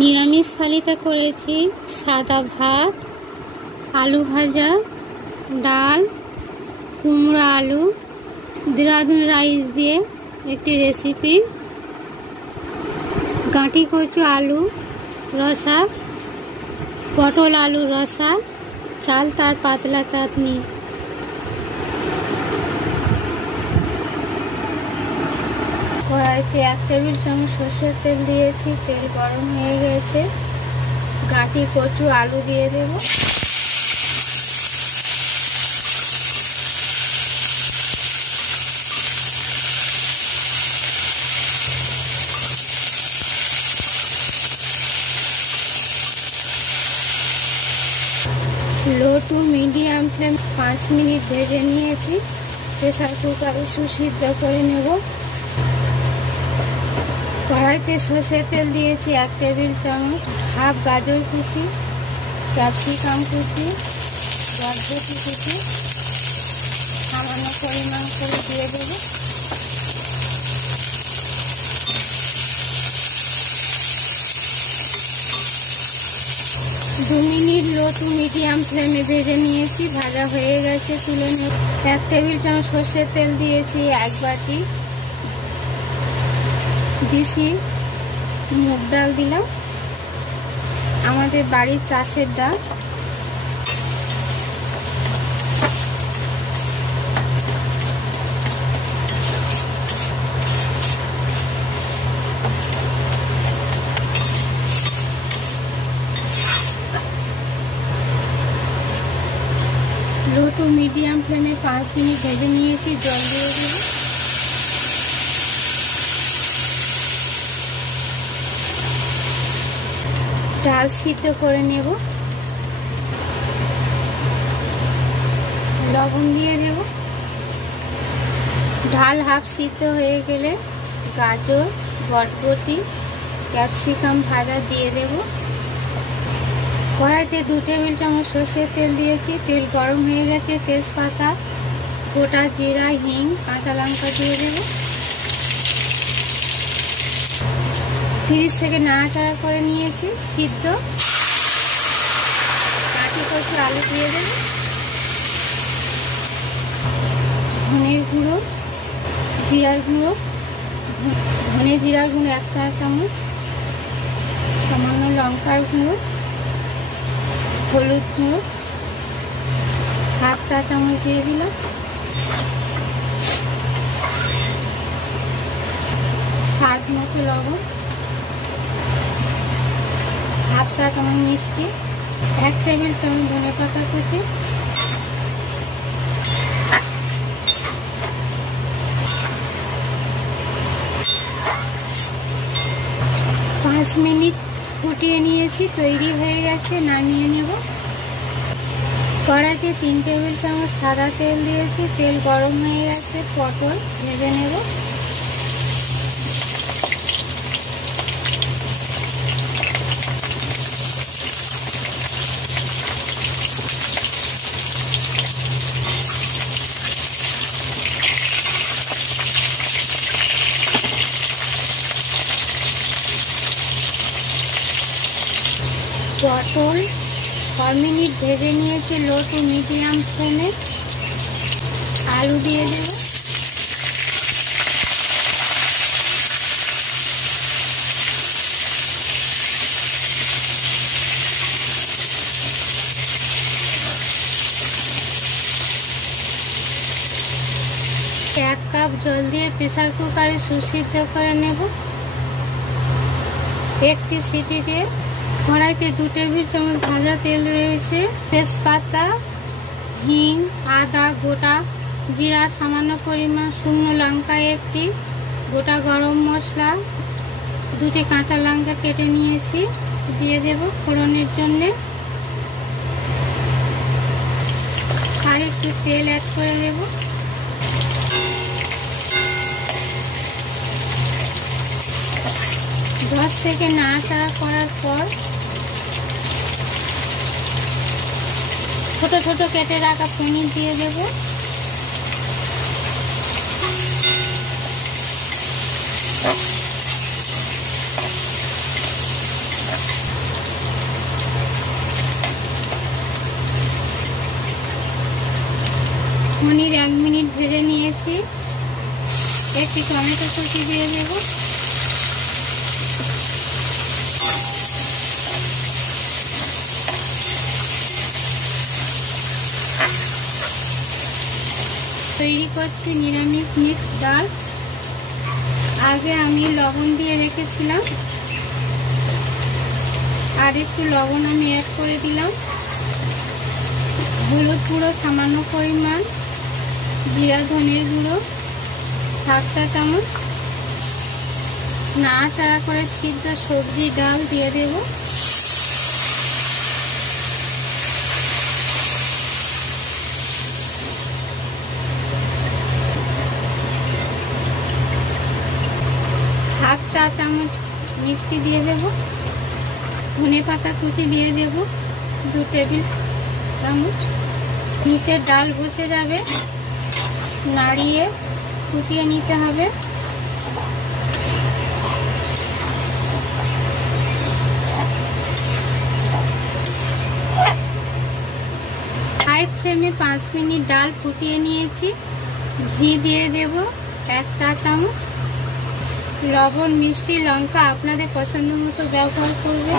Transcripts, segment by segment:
নিরামিষ থালিতে করেছি সাদা ভাত, আলু ভাজা, ডাল, কুমড়ো আলু, দেরাদুন রাইস দিয়ে একটি রেসিপি, গাঁটি কচু আলু রসা, পটল আলু রসা, চাল তার পাতলা চাটনি। কড়াইতে 1 টেবিল চামচ সরষের তেল দিয়েছি, তেল গরম হয়ে গেছে। গাঁটি কচু আলু দিয়ে দেব। Low to medium flame 5 minute ভেজে নিয়েছি। প্রেসার কুকারে সুসিদ্ধ করে নেব। কড়াইতে সরষের তেল দিয়েছি 1 টেবিল চামচ, হাফ গাজর কুচি, ক্যাপসিকাম কুচি, বরবটি কুচি সামান্য পরিমাণ করে দিয়ে দেব। দু মিনিট লো টু মিডিয়াম ফ্লেমে ভেজে নিয়েছি, ভাজা হয়ে গেছে, তুলে নেব। 1 টেবিল চামচ সরষের তেল দিয়েছি, 1 বাটি দেশি মুগ ডাল দিলাম, আমাদের বাড়ির চাষের ডাল। লো টু মিডিয়াম ফ্লেমে 5 মিনিট ভেজে নিয়েছি, জল দিয়ে দেব। ডাল সিদ্ধ করে নেব, লবণ দিয়ে দেব। ডাল হাফ সিদ্ধ হয়ে গেলে গাজর, বরবটি, ক্যাপসিকাম ভাজা দিয়ে দেব। কড়াইতে 2 টেবিল চামচ সরষের তেল দিয়েছি, তেল গরম হয়ে গেছে। তেজপাতা, গোটা জিরা, হিং, কাঁচা লঙ্কা দিয়ে দেব। 30 সেকেন্ড নাড়াচাড়া করে নিয়েছি। সিদ্ধ গাঁটি কচু আলু দিয়ে দেব। ধনের গুঁড়ো, জিরার গুঁড়ো, ধনে জিরার গুঁড়ো 1 চা চামচ, সামান্য লঙ্কার গুঁড়ো, হলুদ গুঁড়ো হাফ চা চামচ দিয়ে দিলাম। স্বাদ মতো লবণ, হাফ চা চামচ মিষ্টি, 1 টেবিল চামচ ধনেপাতা কুচি, 5 মিনিট ফুটিয়ে নিয়েছি, তৈরি হয়ে গেছে, নামিয়ে নেব। কড়াইতে 3 টেবিল চামচ সাদা তেল দিয়েছি, তেল গরম হয়ে গেছে। পটল ভেজে নেব। পটল 6 মিনিট ভেজে নিয়েছি, লো টু মিডিয়াম ফ্লেমে। আলু দিয়ে দেব। এক কাপ জল দিয়ে প্রেসার কুকারে সুসিদ্ধ করে নেব। একটি সিটি দিয়ে। কড়াইতে 2 টেবিল চামচ ভাজা তেল রয়েছে। তেজপাতা, হিং, আদা, গোটা জিরা, সামান্য পরিমাণ শুকনো লঙ্কা একটি, গোটা গরম মশলা, 2টি কাঁচা লঙ্কা কেটে নিয়েছি, দিয়ে দেব ফোড়নের জন্যে। আর একটু তেল অ্যাড করে দেব। দশ সেকেন্ড নাড়াচাড়া করার পর ছোট ছোট কেটে রাখা পনির দিয়ে দেব। পনির 1 মিনিট ভেজে নিয়েছি। একটি টমেটো কুচি দিয়ে দেব। তৈরি করছি নিরামিষ মিক্স ডাল। আগে আমি লবণ দিয়ে রেখেছিলাম, আর একটু লবণ আমি অ্যাড করে দিলাম। হলুদ গুঁড়ো সামান্য পরিমাণ, জিরা ধনের গুঁড়ো 7 চা চামচ, নাড়াচাড়া করে সিদ্ধ সবজি ডাল দিয়ে দেব। হাফ চা চামচ মিষ্টি দিয়ে দেব। ধনে পাতা কুচি দিয়ে দেব 2 টেবিল চামচ। নিচে ডাল বসে যাবে, নাড়িয়ে ফুটিয়ে নিতে হবে। হাই ফ্লেমে 5 মিনিট ডাল ফুটিয়ে নিয়েছি। ঘি দিয়ে দেব 1 চা চামচ। লবণ, মিষ্টি, লঙ্কা আপনাদের পছন্দ মতো ব্যবহার করবে।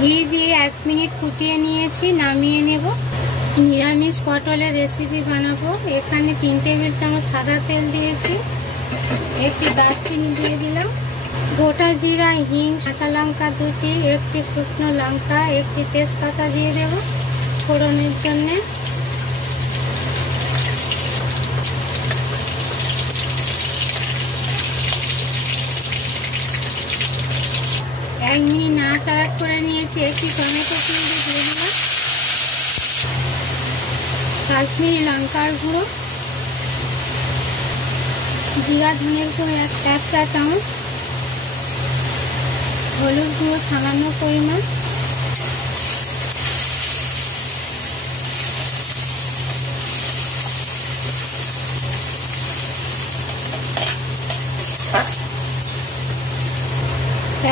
ঘি দিয়ে 1 মিনিট ফুটিয়ে নিয়েছি, নামিয়ে নেব। নিরামিষ পটলের রেসিপি বানাবো। এখানে 3 টেবিল চামচ সাদা তেল দিয়েছি। একটি দারচিনি দিয়ে দিলাম, গোটা জিরা, হিং, কাঁচা লঙ্কা 2টি, একটি শুকনো লঙ্কা, একটি তেজপাতা দিয়ে দেব ফোড়নের জন্য। এক মিনিট নাড়াচাড়া করে নিয়েছি। একটি টমেটো কুচি দিয়ে দিলাম, কাশ্মীরি লঙ্কার গুঁড়ো, জিরা ধনের গুঁড়ো 1 চা চামচ, হলুদ গুঁড়ো সামান্য পরিমাণ,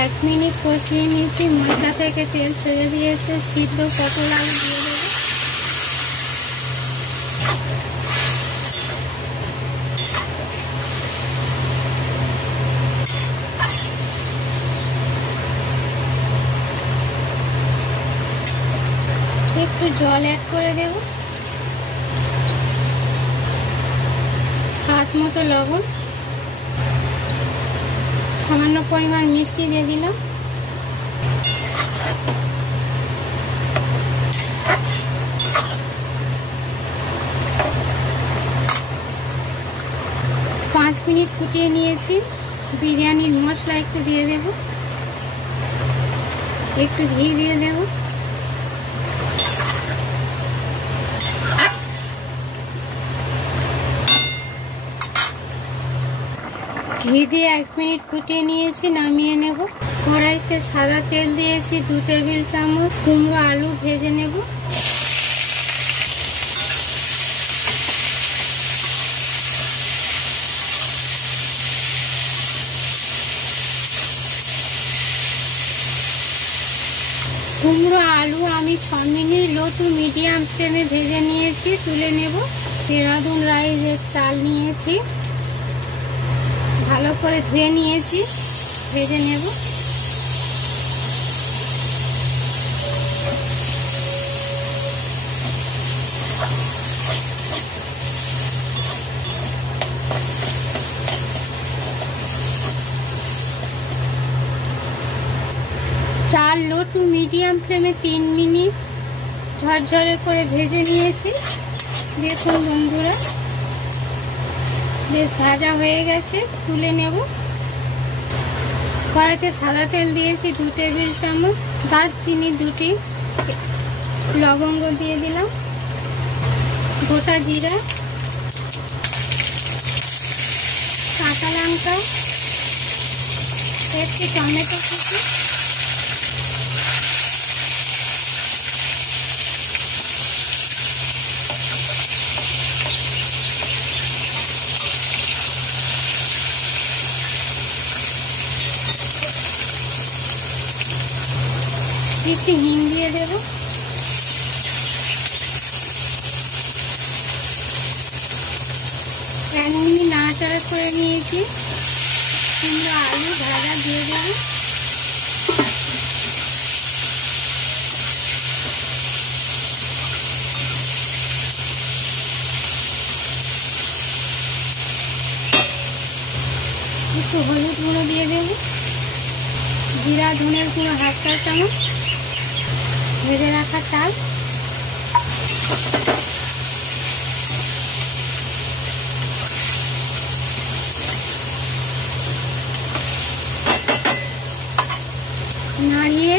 এক মিনিট কষিয়ে নিয়েছি। মশলা থেকে তেল ছেড়ে দিয়েছে। সিদ্ধ পটল আলু দিয়ে দেবো। একটু জল অ্যাড করে দেব, স্বাদ মতো লবণ, সামান্য পরিমাণ মিষ্টি দিয়ে দিলাম। পাঁচ মিনিট ফুটিয়ে নিয়েছি। বিরিয়ানির মশলা একটু দিয়ে দেব, একটু ঘি দিয়ে দেব। ঘি দিয়ে 1 মিনিট ফুটিয়ে নিয়েছি, নামিয়ে নেব। কড়াইতে সাদা তেল দিয়েছি 2 টেবিল চামচ। কুমড়ো আলু ভেজে নেব। কুমড়ো আলু আমি 6 মিনিট লো টু মিডিয়াম ফ্লেমে ভেজে নিয়েছি, তুলে নেব। দেরাদুন রাইসের চাল নিয়েছি, ভালো করে ধুয়ে নিয়েছি, ভেজে নেব। চাল লো টু মিডিয়াম ফ্লেমে 3 মিনিট ঝরঝরে করে ভেজে নিয়েছি। দেখুন বন্ধুরা, বেশ ভাজা হয়ে গেছে, তুলে নেব। কড়াইতে সাদা তেল দিয়েছি 2 টেবিল চামচ। দারচিনি 2টি, লবঙ্গ দিয়ে দিলাম, গোটা জিরা, কাঁচা লঙ্কা, একটি টমেটো কুচি, একটু হিং দিয়ে দেব। এক মিনিট নাড়াচাড়া করে নিয়েছি। কুমড়ো আলু ভাজা দিয়ে দেব। একটু হলুদ গুঁড়ো দিয়ে দেব। জিরা ধনের গুঁড়ো 1/2 চা চামচ। ভেজে রাখা চাল, নাড়িয়ে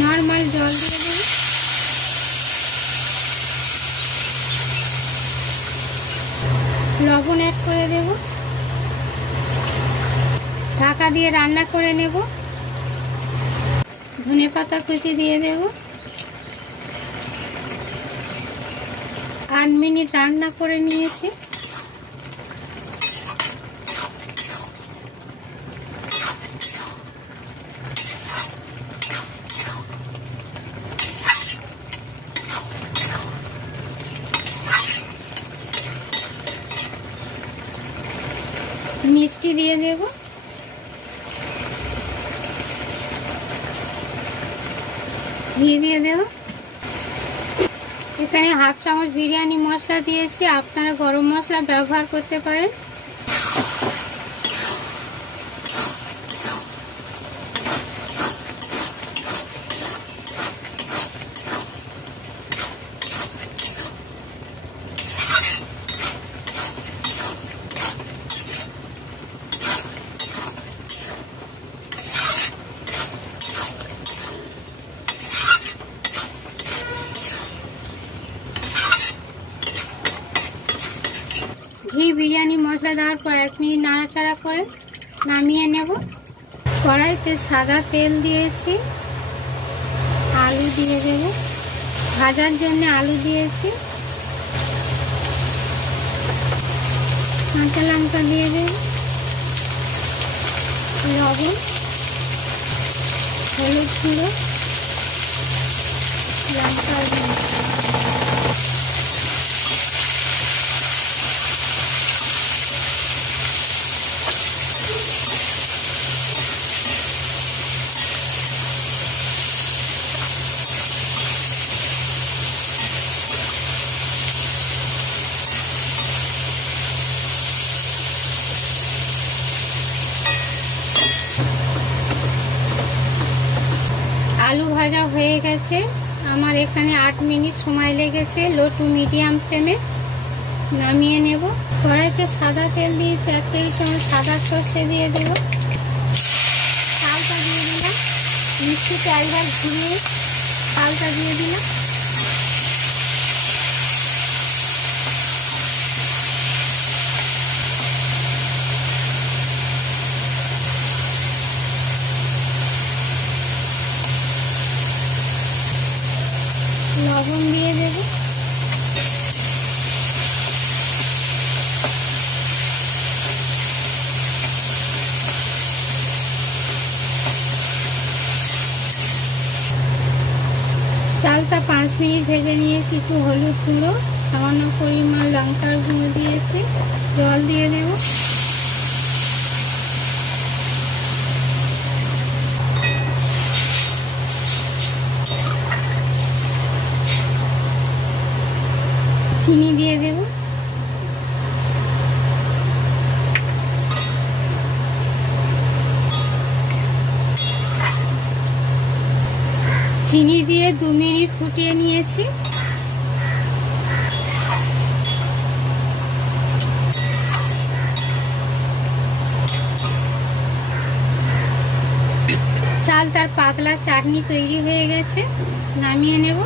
নরমাল জল দিয়ে দেব। লবণ অ্যাড করে দেব। ঢাকা দিয়ে রান্না করে নেব। ধনেপাতা কুচি দিয়ে দেব। 8 মিনিট রান্না করে নিয়েছি। মিষ্টি দিয়ে দেব। ঘি দিয়ে দেব। এখানে 1/2 চামচ বিরিয়ানি মশলা দিয়েছি, আপনারা গরম মশলা ব্যবহার করতে পারেন। ঘি বিরিয়ানি মশলা দেওয়ার পর 1 মিনিট নাড়াচাড়া করে নামিয়ে নেব। কড়াইতে সাদা তেল দিয়েছি। আলু দিয়ে দেব। ভাজার জন্য আলু দিয়েছি। কাঁচা লঙ্কা দিয়ে দেব। লবণ, হলুদ গুঁড়ো, লঙ্কার গুঁড়ো। আলু ভাজা হয়ে গেছে। আমার এখানে 8 মিনিট সময় লেগেছে লো টু মিডিয়াম ফ্লেমে। নামিয়ে নেব। কড়াইতে সাদা তেল দিয়েছি। 1 টেবিল চামচ সাদা সর্ষে দিয়ে দেব। চালটা দিয়ে দিলাম। মিষ্টিতে একবার ঘুরিয়ে চালটা দিয়ে দিলাম। লবণ দিয়ে দেব। চালটা 5 মিনিট ভেজে নিয়েছি। একটু হলুদ গুঁড়ো, সামান্য পরিমাণ লঙ্কার গুঁড়ো দিয়েছি। জল দিয়ে দেব। চিনি দিয়ে দেব। চিনি দিয়ে 2 মিনিট ফুটিয়ে নিয়েছি। চালটার পাতলা চাটনি তৈরি হয়ে গেছে। নামিয়ে নেব।